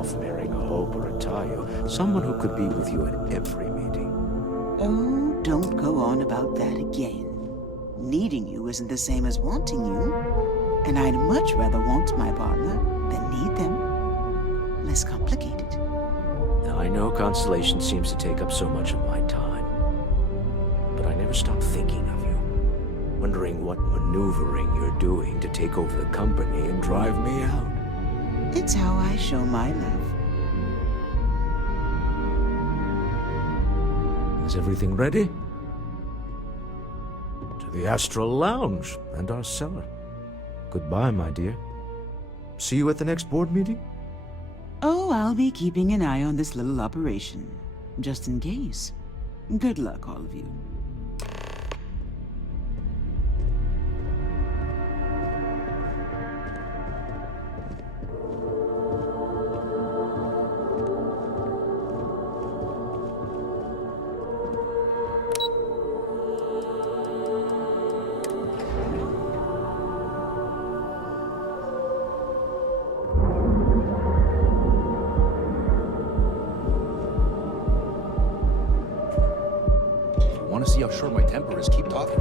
off marrying a hope or a tayo, someone who could be with you at every meeting. Oh, don't go on about that again. Needing you isn't the same as wanting you. And I'd much rather want my partner than need them. Less complicated. Now, I know Constellation seems to take up so much of my time, but I never stop thinking of you, wondering what maneuvering you're doing to take over the company and drive me out. It's how I show my love. Is everything ready? To the Astral Lounge and our cellar. Goodbye, my dear. See you at the next board meeting? Oh, I'll be keeping an eye on this little operation, just in case. Good luck, all of you. Want to see how short my temper is? Keep talking.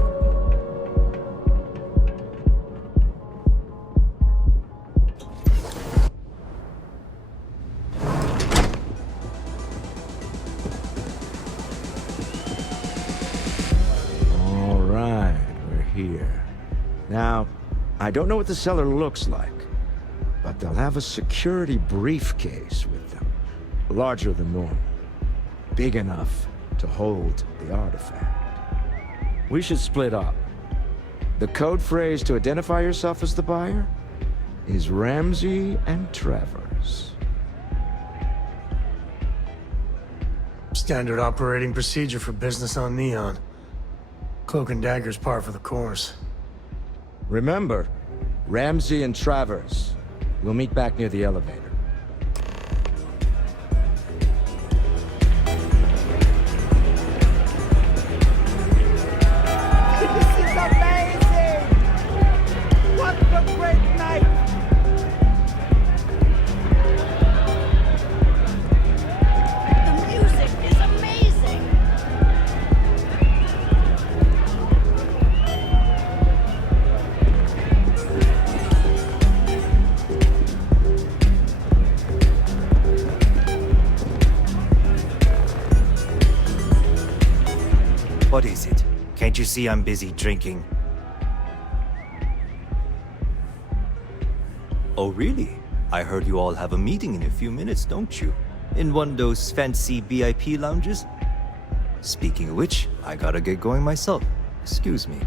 All right, we're here. Now, I don't know what the cellar looks like, but they'll have a security briefcase with them, larger than normal, big enough to hold the artifact. We should split up. The code phrase to identify yourself as the buyer is Ramsey and Travers. Standard operating procedure for business on Neon. Cloak and dagger's par for the course. Remember, Ramsey and Travers. We'll meet back near the elevator. What is it? Can't you see I'm busy drinking? Oh, really? I heard you all have a meeting in a few minutes, don't you? In one of those fancy VIP lounges? Speaking of which, I gotta get going myself. Excuse me.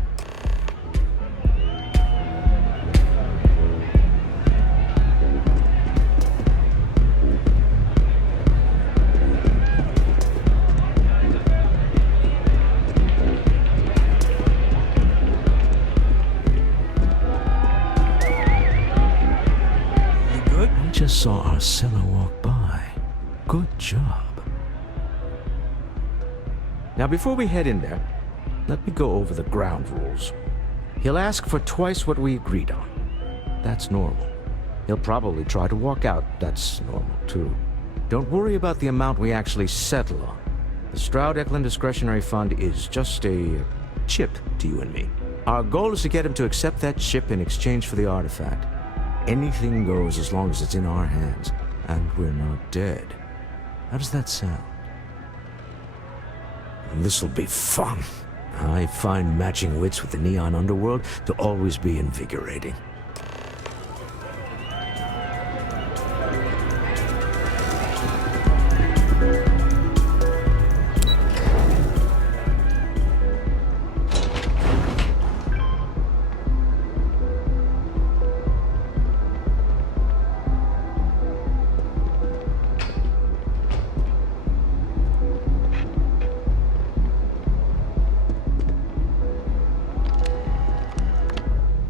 Just saw our cellar walk by. Good job. Now, before we head in there, let me go over the ground rules. He'll ask for twice what we agreed on. That's normal. He'll probably try to walk out. That's normal, too. Don't worry about the amount we actually settle on. The Stroud-Eklund Discretionary Fund is just a chip to you and me. Our goal is to get him to accept that chip in exchange for the artifact. Anything goes as long as it's in our hands, and we're not dead. How does that sound? This'll be fun. I find matching wits with the Neon Underworld to always be invigorating.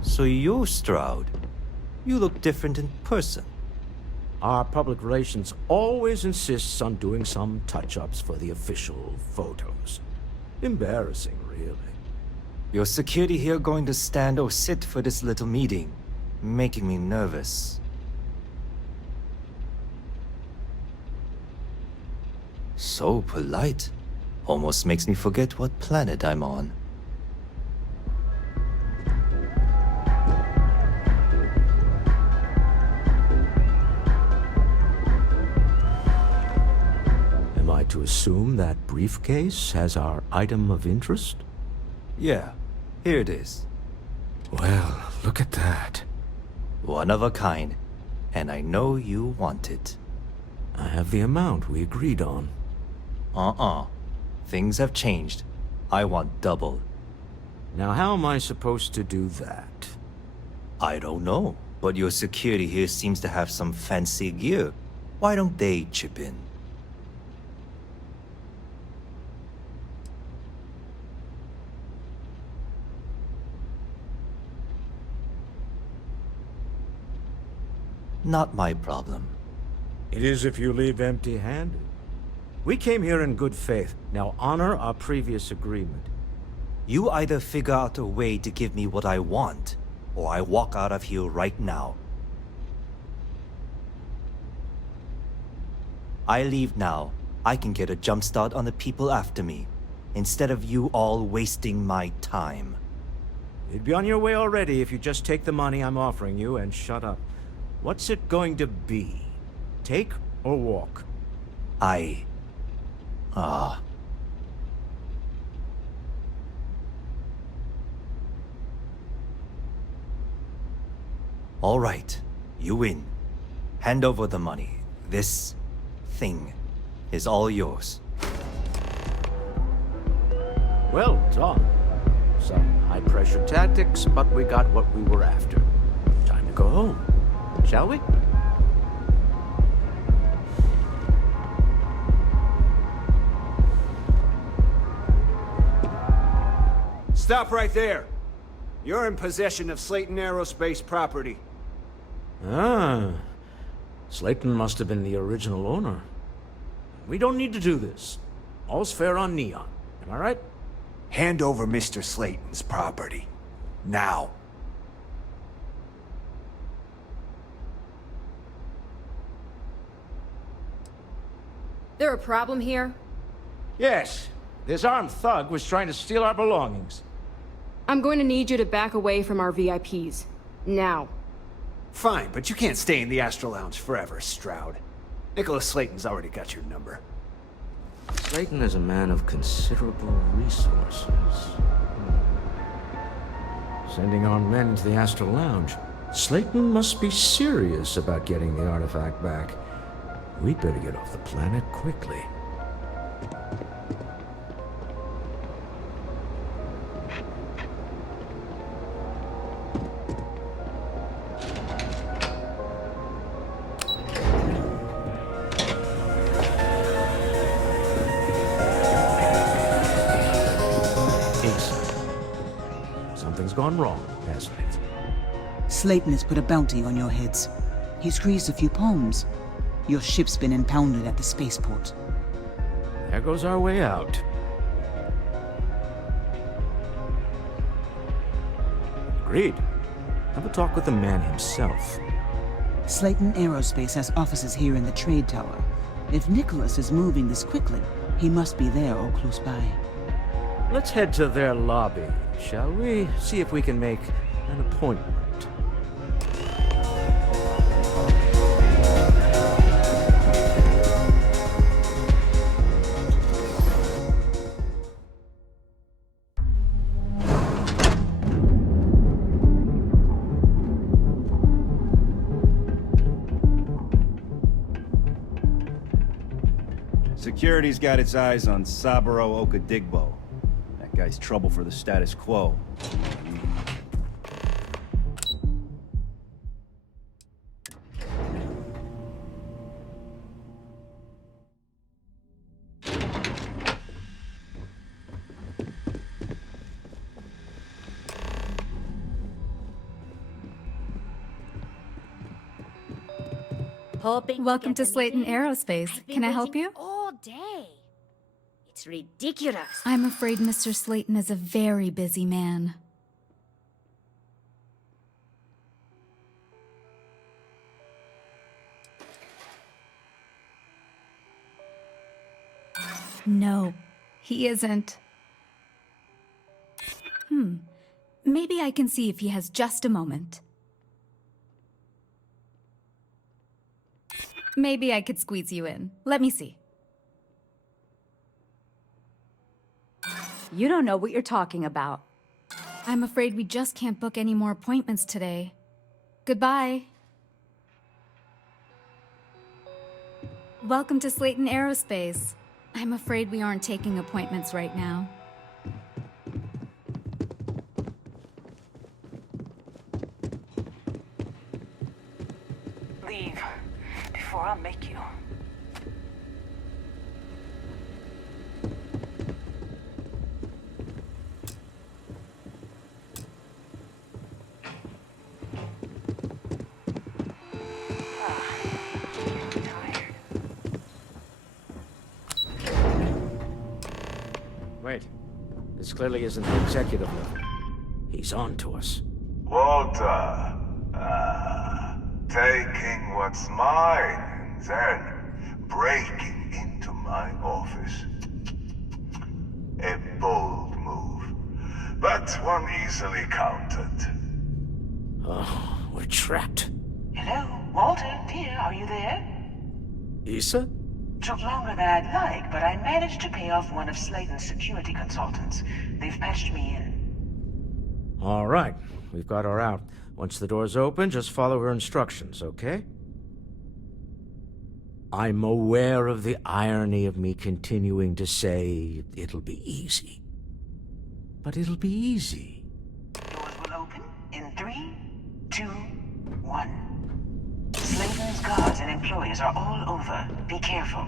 So you're Stroud. You look different in person. Our public relations always insists on doing some touch-ups for the official photos. Embarrassing, really. Your security here going to stand or sit for this little meeting, making me nervous. So polite. Almost makes me forget what planet I'm on. Am I to assume that briefcase has our item of interest? Yeah, here it is. Well, look at that. One of a kind. And I know you want it. I have the amount we agreed on. Things have changed. I want double. Now, how am I supposed to do that? I don't know, but your security here seems to have some fancy gear. Why don't they chip in? Not my problem. It is if you leave empty-handed. We came here in good faith. Now honor our previous agreement. You either figure out a way to give me what I want, or I walk out of here right now. I leave now. I can get a jump start on the people after me, instead of you all wasting my time. You'd be on your way already if you just take the money I'm offering you and shut up. What's it going to be? Take or walk? All right, you win. Hand over the money. This thing is all yours. Well done. Some high-pressure tactics, but we got what we were after. Time to go home, shall we? Stop right there. You're in possession of Slayton Aerospace property. Ah. Slayton must have been the original owner. We don't need to do this. All's fair on Neon. Am I right? Hand over Mr. Slayton's property. Now. There a problem here? Yes. This armed thug was trying to steal our belongings. I'm going to need you to back away from our VIPs. Now. Fine, but you can't stay in the Astro Lounge forever, Stroud. Nicholas Slayton's already got your number. Slayton is a man of considerable resources. Sending armed men into the Astro Lounge. Slayton must be serious about getting the artifact back. We'd better get off the planet quickly. Something's gone wrong, hasn't it? Slayton has put a bounty on your heads. He's greased a few palms. Your ship's been impounded at the spaceport. There goes our way out. Agreed. Have a talk with the man himself. Slayton Aerospace has offices here in the trade tower. If Nicholas is moving this quickly, he must be there or close by. Let's head to their lobby, shall we? See if we can make an appointment. Security's got its eyes on Saburo Okadigbo. That guy's trouble for the status quo. Welcome to Slayton Aerospace. Can I help you? All day. It's ridiculous. I'm afraid Mr. Slayton is a very busy man. No, he isn't. Maybe I can see if he has just a moment. Maybe I could squeeze you in. Let me see. You don't know what you're talking about. I'm afraid we just can't book any more appointments today. Goodbye. Welcome to Slayton Aerospace. I'm afraid we aren't taking appointments right now. Leave before I'll make you. Wait. This clearly isn't the executive level. He's on to us. Walter. Taking what's mine, then breaking into my office. A bold move, but one easily countered. Oh, we're trapped. Hello, Walter, dear, are you there? Issa? Took longer than I'd like, but I managed to pay off one of Slayton's security consultants. They've patched me in. All right. We've got her out. Once the door's open, just follow her instructions, okay? I'm aware of the irony of me continuing to say it'll be easy. But it'll be easy. Doors will open in 3, 2, 1. Slayton's guards and employees are all over. Be careful.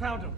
Found him.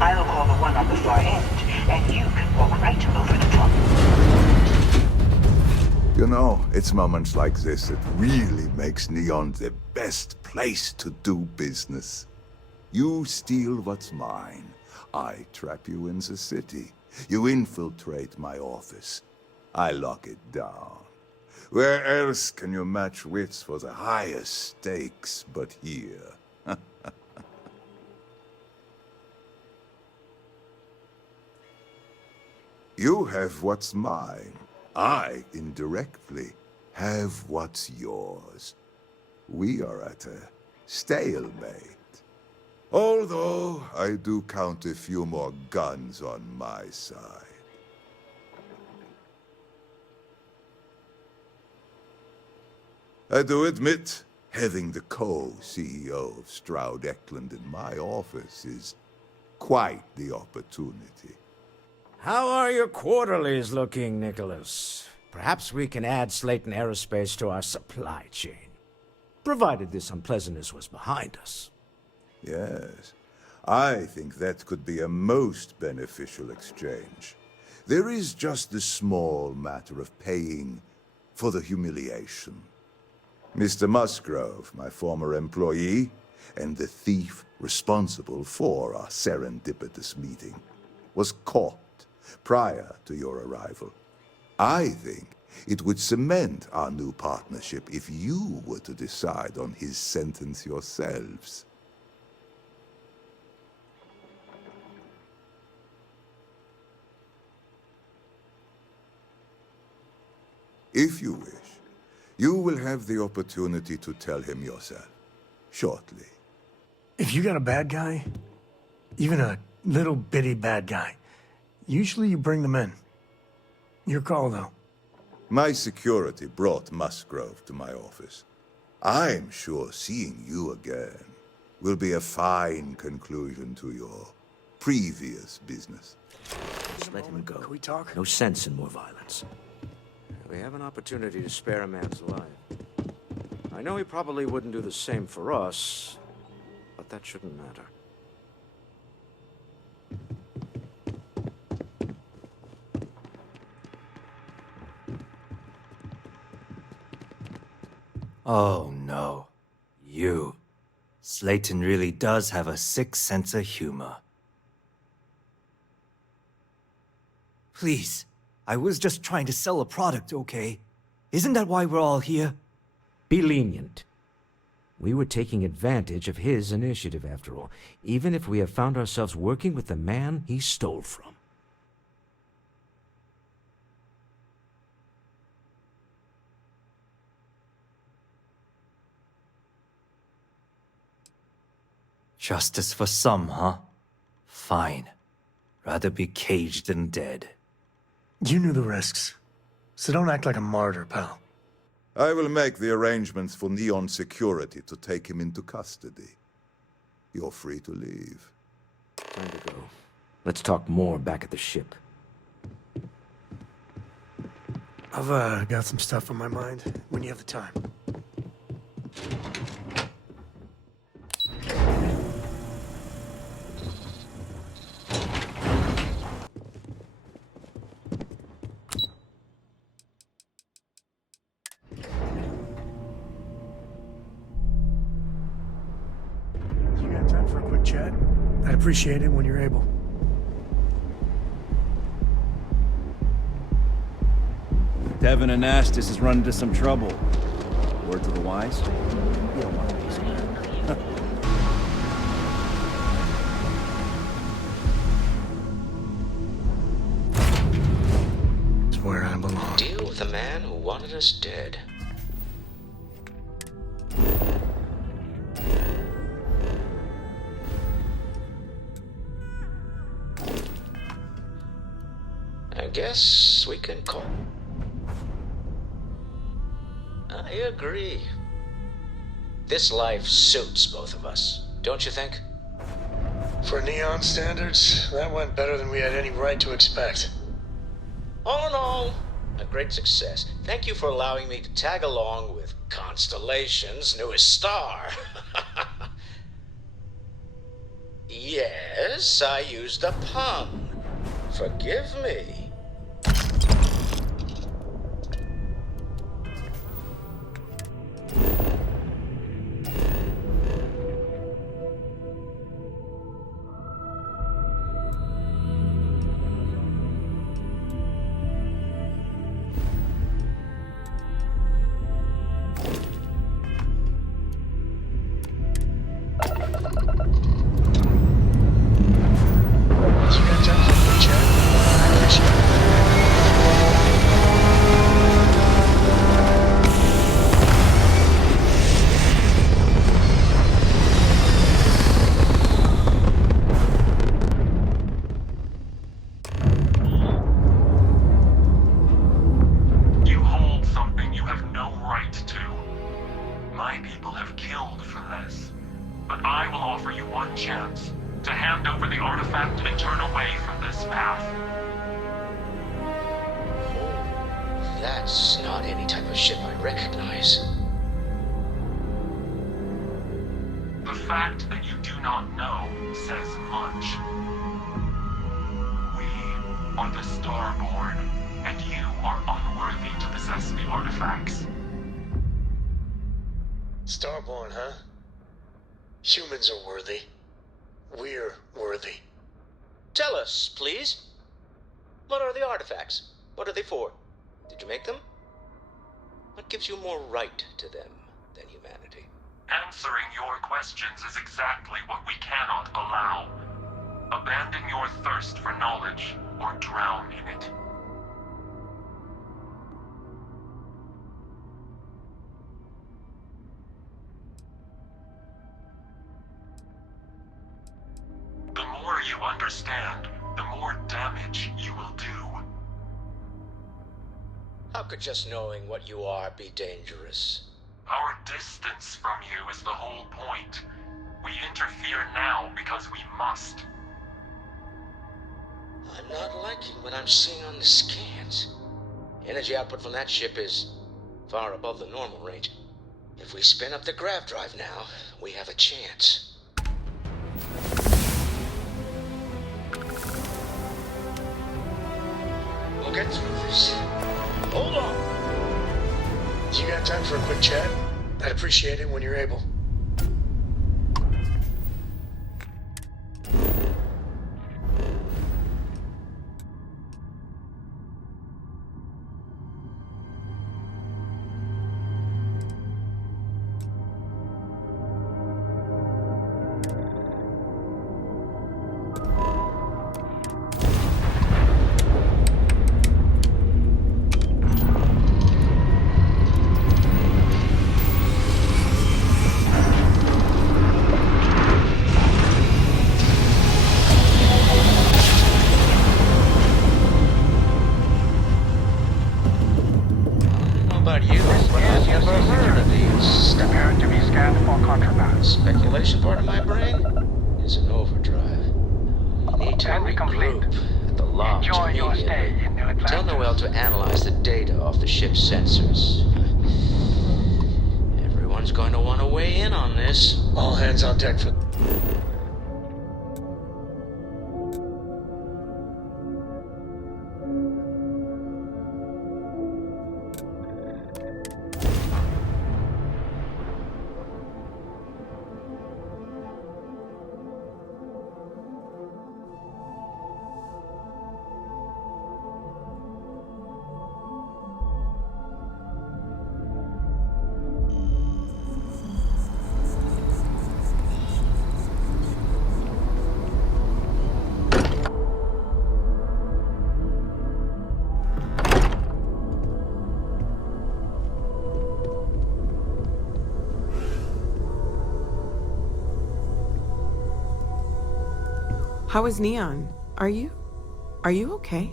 I'll call the one on the far end, and you can walk right over the top. You know, it's moments like this that really makes Neon the best place to do business. You steal what's mine. I trap you in the city. You infiltrate my office. I lock it down. Where else can you match wits for the highest stakes but here? You have what's mine. I, indirectly, have what's yours. We are at a stalemate. Although, I do count a few more guns on my side. I do admit, having the co-CEO of Stroud Eklund in my office is quite the opportunity. How are your quarterlies looking, Nicholas? Perhaps we can add Slayton Aerospace to our supply chain, provided this unpleasantness was behind us. Yes, I think that could be a most beneficial exchange. There is just the small matter of paying for the humiliation. Mr. Musgrove, my former employee, and the thief responsible for our serendipitous meeting, was caught prior to your arrival. I think it would cement our new partnership if you were to decide on his sentence yourselves. If you wish, you will have the opportunity to tell him yourself, shortly. If you got a bad guy, even a little bitty bad guy, usually you bring them in. Your call, though. My security brought Musgrove to my office. I'm sure seeing you again will be a fine conclusion to your previous business. Just let him go. Can we talk? No sense in more violence. We have an opportunity to spare a man's life. I know he probably wouldn't do the same for us, but that shouldn't matter. Oh no. You. Slayton really does have a sick sense of humor. Please, I was just trying to sell a product, okay? Isn't that why we're all here? Be lenient. We were taking advantage of his initiative, after all, even if we have found ourselves working with the man he stole from. Justice for some, huh? Fine. Rather be caged than dead. You knew the risks, so don't act like a martyr, pal. I will make the arrangements for Neon Security to take him into custody. You're free to leave. Time to go. Let's talk more back at the ship. I've got some stuff on my mind when you have the time. You got time for a quick chat? I'd appreciate it when you're able. Devin Anastas has run into some trouble. Word to the wise? You don't want to be scared. It's where I belong. Deal with the man who wanted us dead. I guess we can call. I agree. This life suits both of us, don't you think? For Neon standards, that went better than we had any right to expect. All in all, a great success. Thank you for allowing me to tag along with Constellation's newest star. Yes, I used a pun. Forgive me. That's not any type of ship I recognize. The fact that you do not know says much. We are the Starborn, and you are unworthy to possess the artifacts. Starborn, huh? Humans are worthy. We're worthy. Tell us, please. What are the artifacts? What are they for? Did you make them? What gives you more right to them than humanity? Answering your questions is exactly what we cannot allow. Abandon your thirst for knowledge, or drown in it. The more you understand, the more damage you will do. How could just knowing what you are be dangerous? Our distance from you is the whole point. We interfere now because we must. I'm not liking what I'm seeing on the scans. Energy output from that ship is far above the normal range. If we spin up the grav drive now, we have a chance. We'll get through this. Hold on! You got time for a quick chat? I'd appreciate it when you're able. Prepare to be scanned for contraband. Speculation part of my brain is an overdrive. We need to regroup at the lodge. Enjoy your stay in New Atlantis. Tell Noel to analyze the data off the ship's sensors. Everyone's going to want to weigh in on this. All hands on deck for... How is Neon? Are you okay?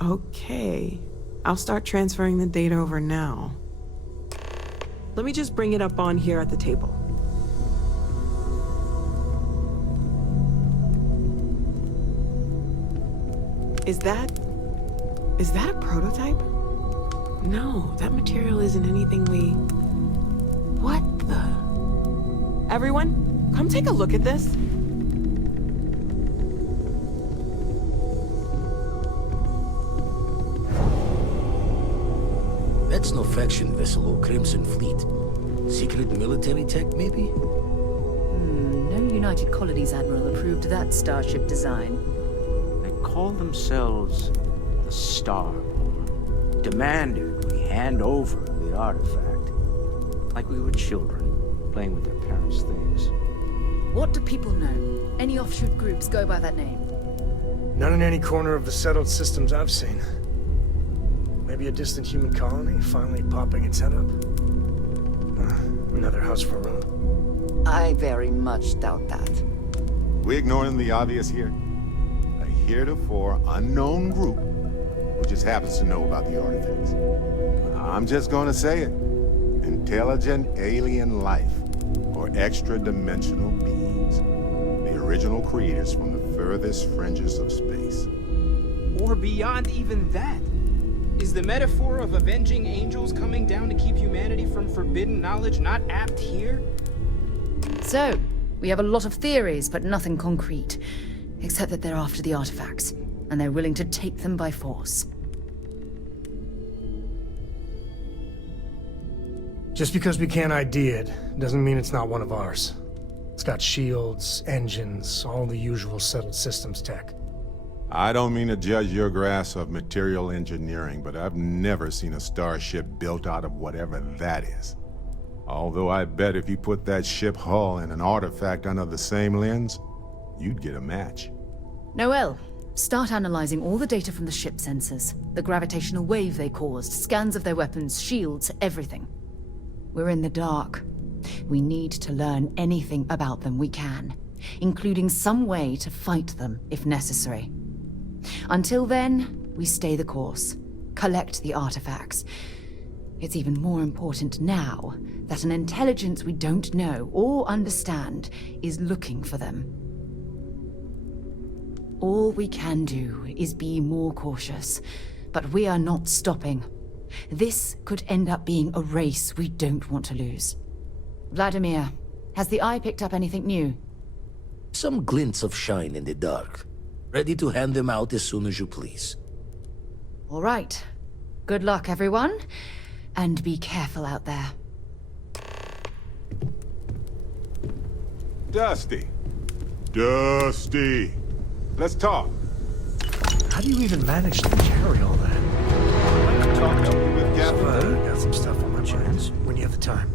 Okay. I'll start transferring the data over now. Let me just bring it up on here at the table. Is that a prototype? No, that material isn't anything we... What the... Everyone, come take a look at this. That's no faction vessel or Crimson Fleet. Secret military tech, maybe? No United Colonies Admiral approved that starship design. They call themselves the Starborn. Demanded we hand over the artifact. Like we were children, playing with their parents' things. What do people know? Any offshoot groups go by that name? None in any corner of the settled systems I've seen. Maybe a distant human colony finally popping its head up. Another house for Rome. I very much doubt that. We ignoring the obvious here? A heretofore unknown group who just happens to know about the artifacts. I'm just gonna say it. Intelligent alien life, or extra-dimensional beings. The original creators from the furthest fringes of space. Or beyond even that. Is the metaphor of avenging angels coming down to keep humanity from forbidden knowledge not apt here? So, we have a lot of theories, but nothing concrete. Except that they're after the artifacts, and they're willing to take them by force. Just because we can't ID it, doesn't mean it's not one of ours. It's got shields, engines, all the usual settled systems tech. I don't mean to judge your grasp of material engineering, but I've never seen a starship built out of whatever that is. Although I bet if you put that ship hull and an artifact under the same lens, you'd get a match. Noel, start analyzing all the data from the ship sensors. The gravitational wave they caused, scans of their weapons, shields, everything. We're in the dark. We need to learn anything about them we can, including some way to fight them if necessary. Until then, we stay the course, collect the artifacts. It's even more important now that an intelligence we don't know or understand is looking for them. All we can do is be more cautious, but we are not stopping. This could end up being a race we don't want to lose. Vladimir, has the Eye picked up anything new? Some glints of shine in the dark. Ready to hand them out as soon as you please. All right. Good luck, everyone. And be careful out there. Dusty. Dusty. Let's talk. How do you even manage to carry all that? Talk with Captain. Got some stuff on my hands when you have the time.